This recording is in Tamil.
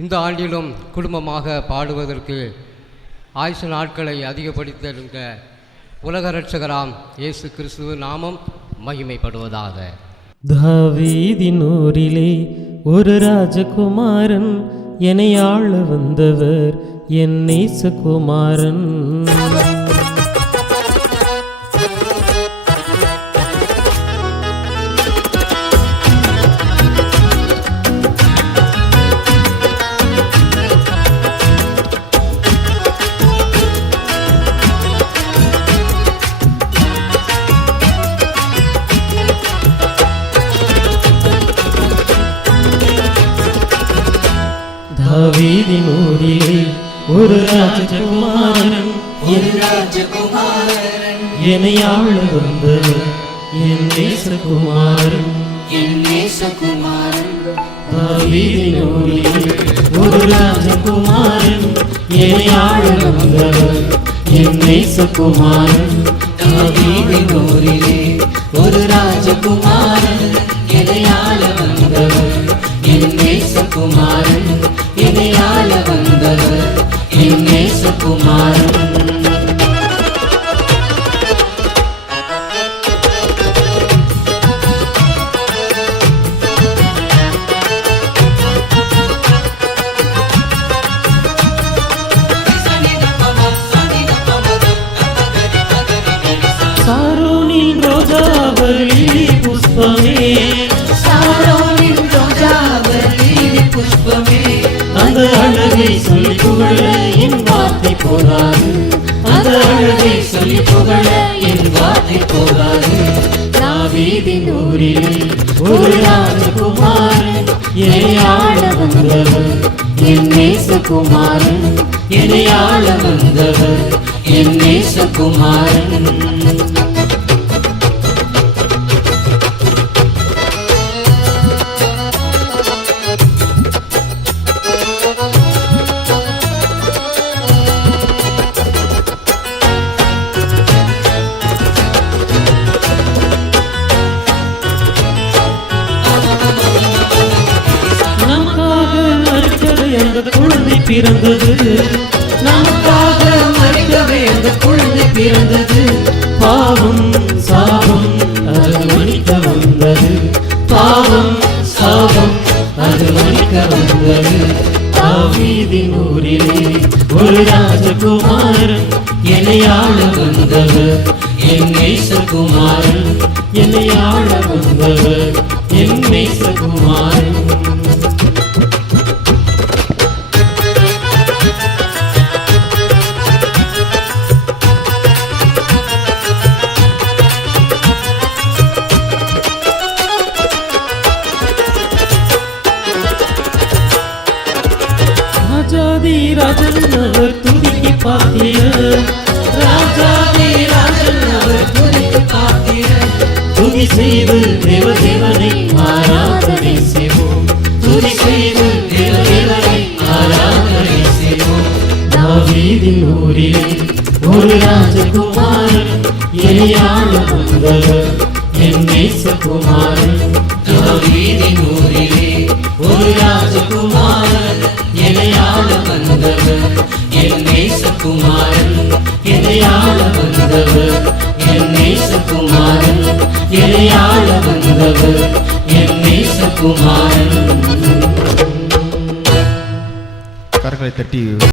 இந்த ஆண்டிலும் குடும்பமாக பாடுவதற்கு ஆயுசு நாட்களை அதிகப்படுத்திருந்த உலக ரட்சகராம் இயேசு கிறிஸ்துவ நாமம் மகிமைப்படுவதாக. தாவீதின் ஊரிலே ஒரு ராஜகுமாரன் என்னை ஆள வந்தவர் என் நேசகுமாரன். தாவீதின் ஊரிலே ஒரு ராஜகுமாரன். என் ராஜகுமாரன். என்னை ஆள வந்தவர் என் நேசகுமாரன். என் நேசகுமாரன். தாவீதின் ஊரிலே ஒரு ராஜகுமாரன். என்னை ஆள வந்தவர் என் நேசகுமாரன். தாவீதின் ஊரிலே ஒரு ராஜகுமாரன். என்னை ஆள வந்தவர் என் நேசகுமாரன். சாரோனின் ரோஜாவளி புஷ்பமே. சாரோனின் ரோஜாவளி புஷ்பமே. அந்த அழகை சொல்லி புகழ என் வார்த்தை போராது அந்த அழகை சொல்லி புகழ என் வார்த்தை போகாது. தாவீதின் ஊரிலே ஒரு ராஜகுமாரன் என்னை ஆள வந்தவர். என் நேசகுமாரன் என்னை ஆள வந்தவர். என் நேசகுமாரன். பிறந்தது. நமக்காக மறிக்கவே அந்த குழந்தை பிறந்தது. பாவம் சாபம் அது மணிக்க வந்தது. பாவம் சாபம் அது மணிக்க வந்தது. தாவீதின் ஊரிலே ஒரு ராஜகுமாரன் என்னை ஆள வந்தவர். என் நேசகுமாரன் என்னை ஆள வந்தவர். என் நேசகுமாரன். ராஜன் அவர் துணிக்கு பாத்திய ராஜாதி ராஜன் அவர் துதிக்கு பாத்திர துதி செய்து தேவதேவனை ஆராதனை செய்வோம். துணி செய்து தேவதேவனை ஆராதனை செய்வோம். தாவீதின் ஊரிலே ஒரு ராஜகுமாரன் எளியான வந்தவர் என் நேசகுமாரன். தாவீதின் ஊரிலே ஒரு ராஜகுமாரன் எதையாள வந்தவர். என் நேசகுமாரன் எதையாள வந்தவர். என் நேசகுமாரன் எதையாள வந்தவர். என் நேசகுமாரன். கரங்களை தட்டி